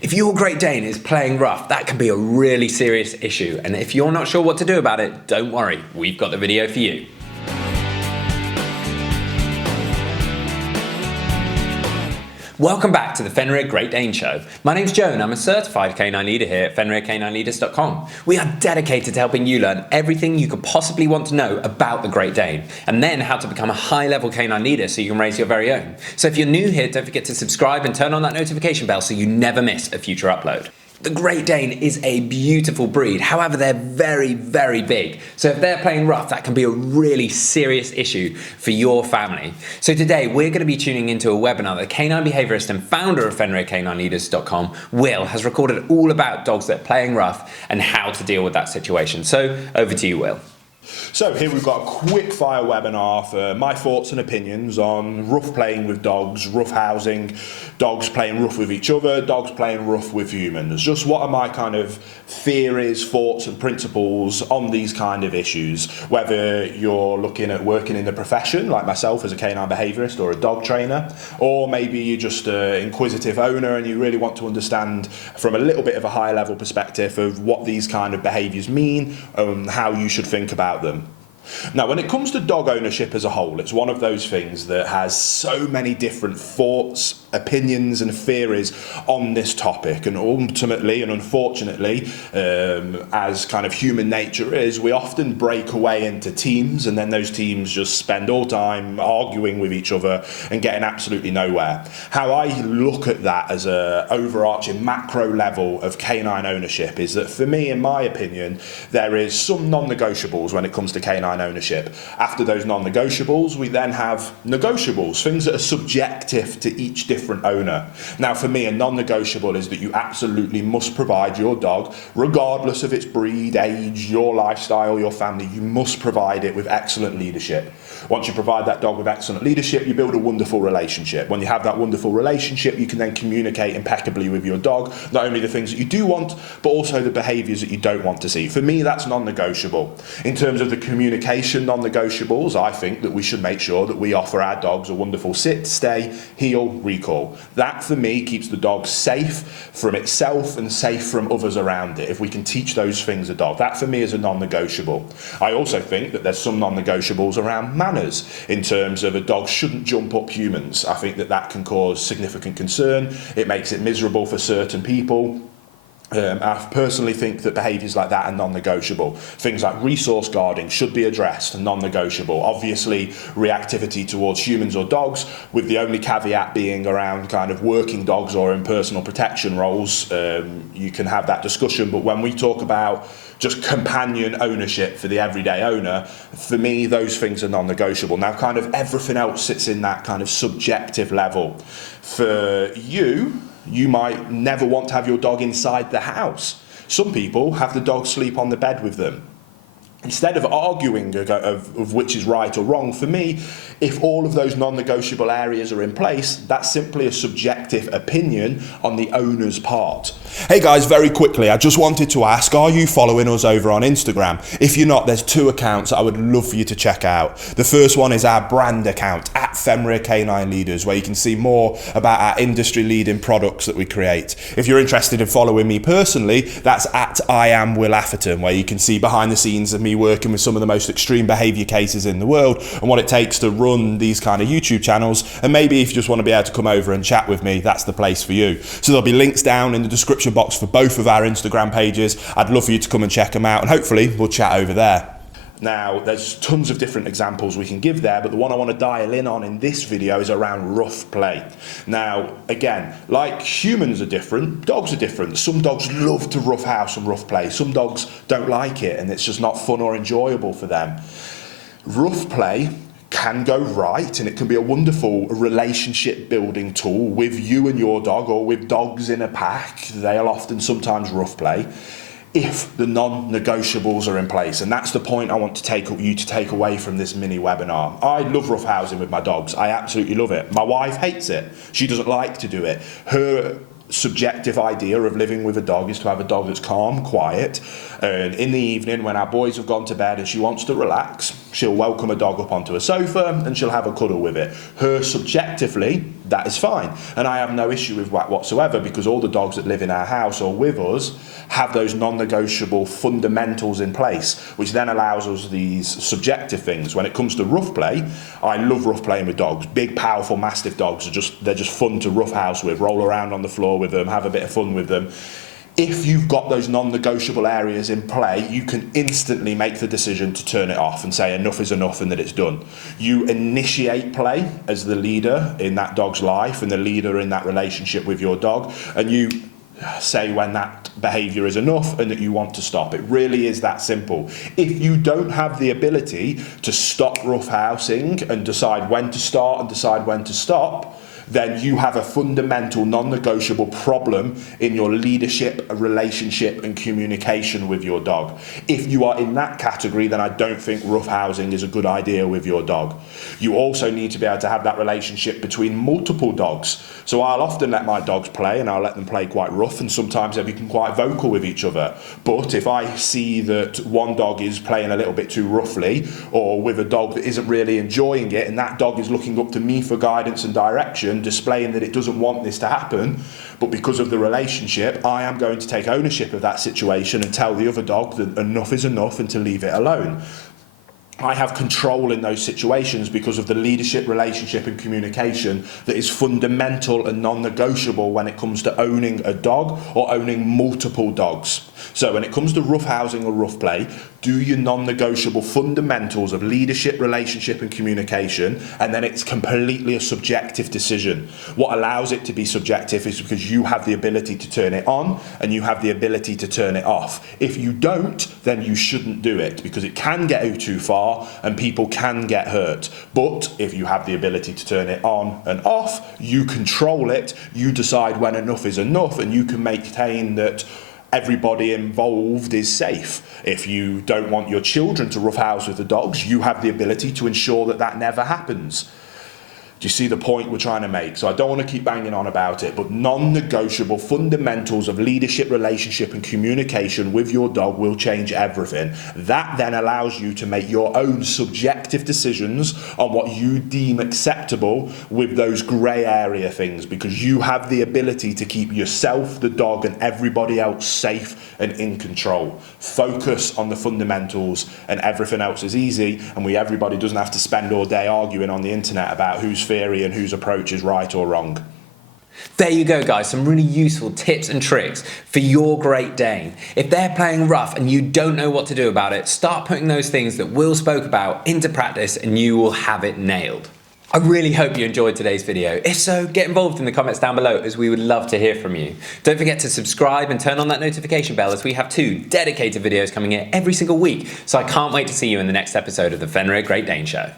If your Great Dane is playing rough, that can be a really serious issue, and if you're not sure what to do about it, don't worry, we've got the video for you. Welcome back to the Fenrir Great Dane Show. My name's Joe and I'm a certified canine leader here at FenrirCanineLeaders.com. We are dedicated to helping you learn everything you could possibly want to know about the Great Dane, and then how to become a high-level canine leader so you can raise your very own. So if you're new here, don't forget to subscribe and turn on that notification bell so you never miss a future upload. The Great Dane is a beautiful breed, however they're very, very big. So if they're playing rough, that can be a really serious issue for your family. So today we're going to be tuning into a webinar that canine behaviourist and founder of FenrirCanineLeaders.com, Will, has recorded all about dogs that are playing rough and how to deal with that situation. So over to you, Will. So here we've got a quick fire webinar for my thoughts and opinions on rough playing with dogs, rough housing, dogs playing rough with each other, dogs playing rough with humans. Just what are my kind of theories, thoughts and principles on these kind of issues, whether you're looking at working in the profession like myself as a canine behaviourist or a dog trainer, or maybe you're just an inquisitive owner and you really want to understand from a little bit of a high level perspective of what these kind of behaviours mean and how you should think about them. Now, when it comes to dog ownership as a whole, it's one of those things that has so many different thoughts, opinions and theories on this topic, and ultimately and unfortunately, as kind of human nature is, we often break away into teams, and then those teams just spend all time arguing with each other and getting absolutely nowhere. How I look at that as a overarching macro level of canine ownership is that, for me, in my opinion, there is some non-negotiables when it comes to canine ownership. After those non-negotiables, we then have negotiables, things that are subjective to each different owner. Now, for me, a non-negotiable is that you absolutely must provide your dog, regardless of its breed, age, your lifestyle, your family, you must provide it with excellent leadership. Once you provide that dog with excellent leadership, you build a wonderful relationship. When you have that wonderful relationship, you can then communicate impeccably with your dog, not only the things that you do want, but also the behaviours that you don't want to see. For me, that's non-negotiable. In terms of the communication non-negotiables, I think that we should make sure that we offer our dogs a wonderful sit, stay, heel, recall. That, for me, keeps the dog safe from itself and safe from others around it. If we can teach those things a dog, that for me is a non-negotiable. I also think that there's some non-negotiables around manners, in terms of a dog shouldn't jump up humans. I think that that can cause significant concern. It makes it miserable for certain people. I personally think that behaviours like that are non-negotiable. Things like resource guarding should be addressed, non-negotiable. Obviously, reactivity towards humans or dogs, with the only caveat being around kind of working dogs or in personal protection roles. You can have that discussion, but when we talk about just companion ownership for the everyday owner, for me, those things are non-negotiable. Now, kind of everything else sits in that kind of subjective level. For you, you might never want to have your dog inside the house. Some people have the dog sleep on the bed with them. Instead of arguing of which is right or wrong, for me, if all of those non-negotiable areas are in place, that's simply a subjective opinion on the owner's part. Hey guys, very quickly, I just wanted to ask, are you following us over on Instagram? If you're not, there's two accounts that I would love for you to check out. The first one is our brand account, at Fenrir Canine Leaders, where you can see more about our industry-leading products that we create. If you're interested in following me personally, that's at I am Will Atherton, where you can see behind the scenes of me working with some of the most extreme behaviour cases in the world and what it takes to run these kind of YouTube channels. And maybe if you just want to be able to come over and chat with me, that's the place for you. So there'll be links down in the description box for both of our Instagram pages. I'd love for you to come and check them out, and hopefully we'll chat over there. Now, there's tons of different examples we can give there, but the one I want to dial in on in this video is around rough play. Now, again, like humans are different, dogs are different. Some dogs love to rough house and rough play. Some dogs don't like it, and it's just not fun or enjoyable for them. Rough play can go right, and it can be a wonderful relationship building tool with you and your dog, or with dogs in a pack. They'll often sometimes rough play, if the non-negotiables are in place. And that's the point I want to take away from this mini webinar. I love rough housing with my dogs. I absolutely love it. My wife hates it. She doesn't like to do it. Her subjective idea of living with a dog is to have a dog that's calm, quiet, and in the evening when our boys have gone to bed and she wants to relax, She'll welcome a dog up onto a sofa and she'll have a cuddle with it. Her subjectively, that is fine. And I have no issue with that whatsoever, because all the dogs that live in our house or with us have those non-negotiable fundamentals in place, which then allows us these subjective things. When it comes to rough play, I love rough playing with dogs. Big, powerful, mastiff dogs they're just fun to roughhouse with, roll around on the floor with them, have a bit of fun with them. If you've got those non-negotiable areas in play, you can instantly make the decision to turn it off and say enough is enough and that it's done. You initiate play as the leader in that dog's life and the leader in that relationship with your dog, and you say when that behaviour is enough and that you want to stop. It really is that simple. If you don't have the ability to stop roughhousing and decide when to start and decide when to stop, then you have a fundamental non-negotiable problem in your leadership, relationship and communication with your dog. If you are in that category, then I don't think roughhousing is a good idea with your dog. You also need to be able to have that relationship between multiple dogs. So I'll often let my dogs play, and I'll let them play quite rough, and sometimes they become quite vocal with each other. But if I see that one dog is playing a little bit too roughly, or with a dog that isn't really enjoying it, and that dog is looking up to me for guidance and direction, displaying that it doesn't want this to happen, but because of the relationship, I am going to take ownership of that situation and tell the other dog that enough is enough and to leave it alone. I have control in those situations because of the leadership, relationship and communication that is fundamental and non-negotiable when it comes to owning a dog or owning multiple dogs. So when it comes to roughhousing or rough play, do your non-negotiable fundamentals of leadership, relationship and communication, and then it's completely a subjective decision. What allows it to be subjective is because you have the ability to turn it on and you have the ability to turn it off. If you don't, then you shouldn't do it, because it can get too far and people can get hurt. But if you have the ability to turn it on and off, you control it, you decide when enough is enough, and you can maintain that everybody involved is safe. If you don't want your children to roughhouse with the dogs, you have the ability to ensure that that never happens. Do you see the point we're trying to make? So I don't want to keep banging on about it, but non-negotiable fundamentals of leadership, relationship and communication with your dog will change everything. That then allows you to make your own subjective decisions on what you deem acceptable with those grey area things, because you have the ability to keep yourself, the dog and everybody else safe and in control. Focus on the fundamentals and everything else is easy, and everybody doesn't have to spend all day arguing on the internet about who's theory and whose approach is right or wrong. There you go, guys, some really useful tips and tricks for your Great Dane. If they're playing rough and you don't know what to do about it, start putting those things that Will spoke about into practice and you will have it nailed. I really hope you enjoyed today's video. If so, get involved in the comments down below, as we would love to hear from you. Don't forget to subscribe and turn on that notification bell, as we have 2 dedicated videos coming in every single week. So I can't wait to see you in the next episode of the Fenrir Great Dane Show.